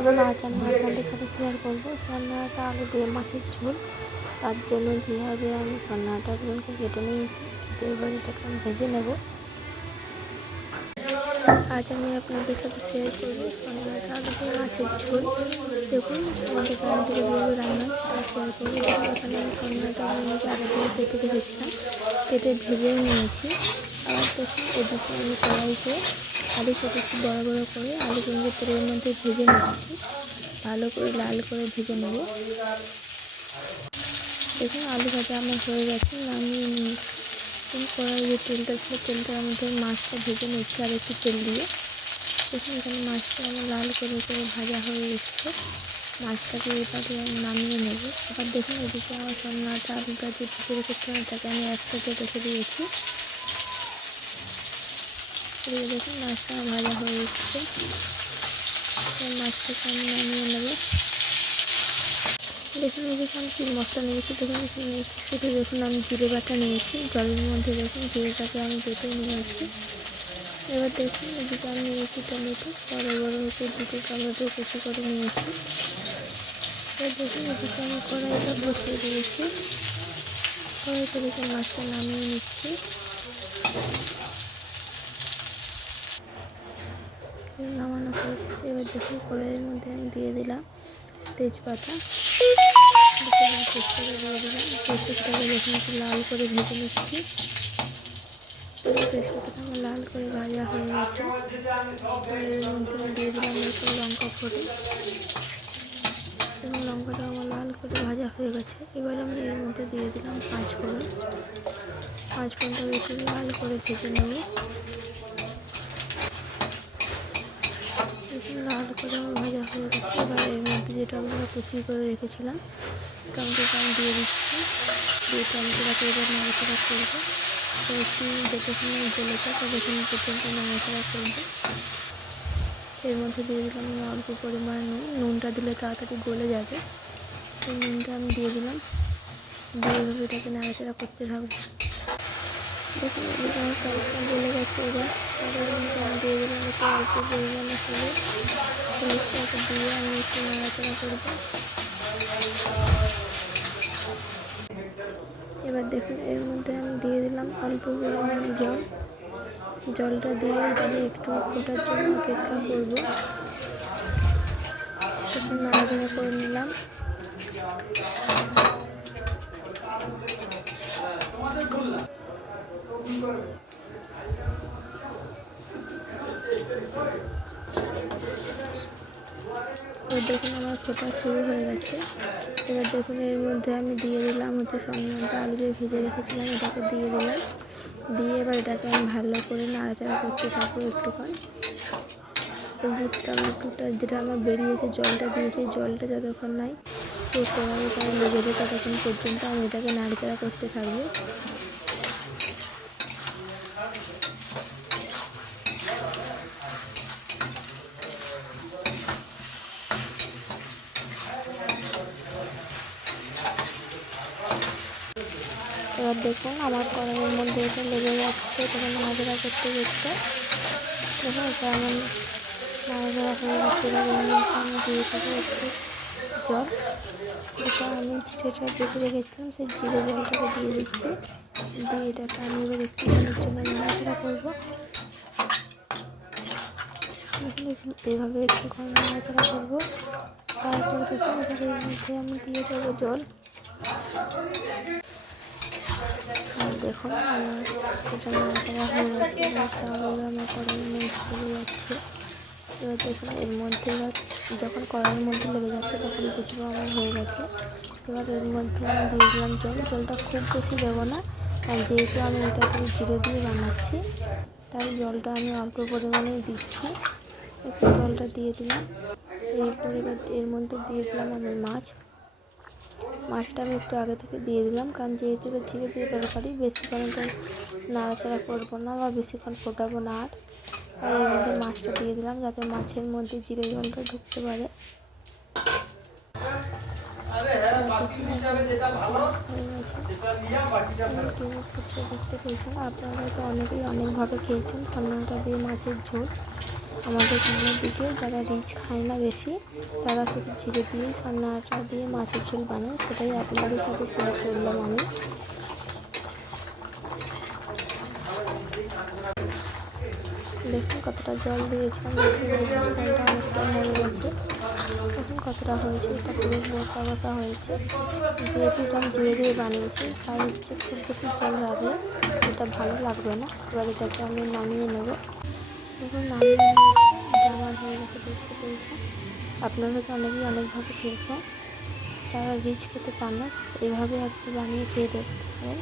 আজ আমি আপনাদের সাথে শেয়ার করবো সন্নাটা আলু দিয়ে মাছের ঝোল। তার জন্য যেভাবে আমি সন্নাটাগুলোকে কেটে নিয়েছি, কেটে এবার এটাকে আমি ভেজে নেব। আজ আমি আপনাদের সাথে শেয়ার করবো সন্নাটা আলু দিয়ে মাছের ঝোল। দেখুন আমাদের গ্রাম থেকে যেভাবে রান্না সেটা শেয়ার করবো। এখানে আমি সন্নাটা আমি আগে থেকে কেটে রেখেছিলাম, কেটে ভেজেও নিয়েছি। আবার দেখুন এদিকে আমি কড়াইতে আলু কেটেছি বড় বড় করে, আলু কিন্তু তেলের মধ্যে ভেজে নিচ্ছি, ভালো করে লাল করে ভেজে নেব। দেখুন আলু ভাজা আমার হয়ে গেছে, নামিয়ে নিয়ে কড়াই যে তেলটা ছিল তেলটার মধ্যে মাছটা ভেজে নিচ্ছি আর একটু তেল দিয়ে। দেখুন এখানে মাছটা আমার লাল করে ভাজা হয়ে এসছে, মাছটাকে এবারে আমি নামিয়ে নেব। এবার দেখুন এদিকে আমার সন্নাটা আলুটা যে ভেজে রেখেছিলাম তাকে আমি একসাথে রেখে দিয়েছি। দেখুন মাছটা ভাজা হয়ে এসছে, মাছটাকে আমি নামিয়ে নেব। দেখুন এদিকে আমি তিল মশলা নিয়েছি, দেখুন শুধু দেখুন আমি জিরে বাটা নিয়েছি, জলের মধ্যে দেখুন জিরেটাকে আমি বেটে নিয়েছি। এবার দেখুন এদিকে আমি নিয়েছি টমেটো, বড় বড় হচ্ছে দুটো টমেটো কুচি করে নিয়েছি। এবার দেখুন এদিকে আমি কড়াইটা বসিয়ে দিয়েছি, কড়াইতে দেখুন মাছটা নামিয়ে নিচ্ছি। নামানো হয়ে গেছে, এবার দেখুন কড়াইয়ের মধ্যে আমি দিয়ে দিলাম তেজপাতা, তেজপাতা দিয়ে দিলাম। তেজপাতাটাকে দেখুন একটু লাল করে ভেজে নিচ্ছি। তেজপাতাটা আমার লাল করে ভাজা হয়ে গেছে, এর মধ্যে আমি দিয়ে দিলাম একটু লঙ্কা ফোড়ন। এবং লঙ্কাটা আমার লাল করে ভাজা হয়ে গেছে, এবার আমি এর মধ্যে দিয়ে দিলাম পাঁচফোড়ন। পাঁচফোড়নটা একটু লাল করে ভেজে নেব। লাল করে আমার ভাজা হয়ে গেছে, এবার এর মধ্যে যেটা আমরা কুচি করে রেখেছিলাম টমেটোটা আমি দিয়ে দিচ্ছি। দিয়ে টমেটোটাকে এবার নাড়াচাড়া করবো, একটু যতক্ষণ গলে যায় ততক্ষণ পর্যন্ত নাড়াচাড়া করবো। এর মধ্যে দিয়ে দিলাম অল্প পরিমাণ নুনটা দিলে তাড়াতাড়ি গলে যাবে, এই নুনটা আমি দিয়ে দিলাম। দিয়ে এভাবে এটাকে নাড়াচাড়া করতে থাকবো। দেখুন এদিকে আমার তরকারিটা গলে গেছে, এবার আমি দিয়ে দিলাম একটু অল্প পরিমাণে হলুদটাকে দিয়ে আমি একটু নাড়াচাড়া করবো। এবার দেখুন এর মধ্যে আমি দিয়ে দিলাম অল্প পরিমাণে জল, জলটা দিয়ে এটাকে একটু ফোটার জন্য অপেক্ষা করবো। তখন নাড়াচাড়া করে নিলাম। এবার দেখুন আমার ফোটা শুরু হয়ে গেছে। এবার দেখুন এর মধ্যে আমি দিয়ে দিলাম সন্নাটা আলু দিয়ে ভেজে রেখেছিলাম, এটাকে দিয়ে দিলাম। দিয়ে এবার এটাকে আমি ভালো করে নাড়াচাড়া করতে থাকবো একটুক্ষণ। এই যে টমেটোটা যেটা আমার বেরিয়েছে জলটা দিয়েছি, জলটা যতক্ষণ নাই এই কড়াইটা লেগে যায় ততক্ষণ পর্যন্ত আমি এটাকে নাড়াচাড়া করতে থাকবো। এবার দেখুন আমার কড়াইয়ের মধ্যে এটা লেগে যাচ্ছে, তখন নাড়াচাড়া করতে করতে দেখুন এটা আমার নাড়াচাড়া হয়ে যাচ্ছে। এবার আমি দিয়ে দেবো একটু জল, এটা আমি জিরেটা বেটে রেখেছিলাম সেই জিরে জলটাকে দিয়ে দিচ্ছি। দিয়ে এটাকে আমি এবার একটুখানির জন্য নাড়াচাড়া করবো। এইভাবে একটুখানি নাড়াচাড়া করবো, তারপরে দেখুন এবার এর মধ্যে আমি দিয়ে দেবো জল। দেখুন আমার এটা নাড়াচাড়া হয়ে গেছে, তাহলে আমার কড়াইয়ের মধ্যে চলে যাচ্ছে। এবার দেখুন এর মধ্যে এবার যখন কড়াইয়ের মধ্যে লেগে যাচ্ছে তখন বুঝবো আমার হয়ে গেছে। এবার এর মধ্যে আমি দিয়ে দিলাম জল, জলটা খুব বেশি দেবো না, আর যেহেতু আমি এটা শুধু জিরে দিয়ে বানাচ্ছি তাই জলটা আমি অল্প পরিমাণেই দিচ্ছি। একটু জলটা দিয়ে দিলাম। এরপর এবার এর মধ্যে দিয়ে দিলাম আমি মাছটা আমি একটু আগে থেকে দিয়ে দিলাম, কারণ যেহেতু এটা জিরে দিয়ে তরকারি বেশিক্ষণ এটা নাড়াচাড়া করবো না বা বেশিক্ষণ ফোটাবো না। আর এর মধ্যে মাছটা দিয়ে দিলাম যাতে মাছের মধ্যে জিরে জলটা ঢুকতে পারে। দেখতে পেয়েছেন আপনারা তো অনেকেই অনেকভাবে খেয়েছেন সন্নাটা দিয়ে মাছের ঝোল। আমাদের গ্রামের দিকে যারা রিচ খায় না বেশি, তারা শুধু জিরে দিয়ে সন্না আটা দিয়ে মাছের ঝোল বানায়, সেটাই আপনাদের সাথে শেয়ার করলাম আমি। দেখুন কতটা জল দিয়েছিলাম, জলটা অনেকটা মরে গেছে। দেখুন কতটা হয়েছে, এটা পুরো বসা বসা হয়েছে। যেহেতু এটা আমি জিরে দিয়ে বানিয়েছি, তাই হচ্ছে খুব বেশি জল রাখলে এটা ভালো লাগবে না। এবার এটাকে আমি নামিয়ে নেব। দেখুন নামিয়ে নিয়েছি, এটা আমার হয়ে গেছে, দেখতে পেয়েছেন। আপনারা তো অনেকেই অনেকভাবে খেয়েছেন, যারা রিচ খেতে চান না এভাবে আপনি বানিয়ে খেয়ে দেখতে পারেন।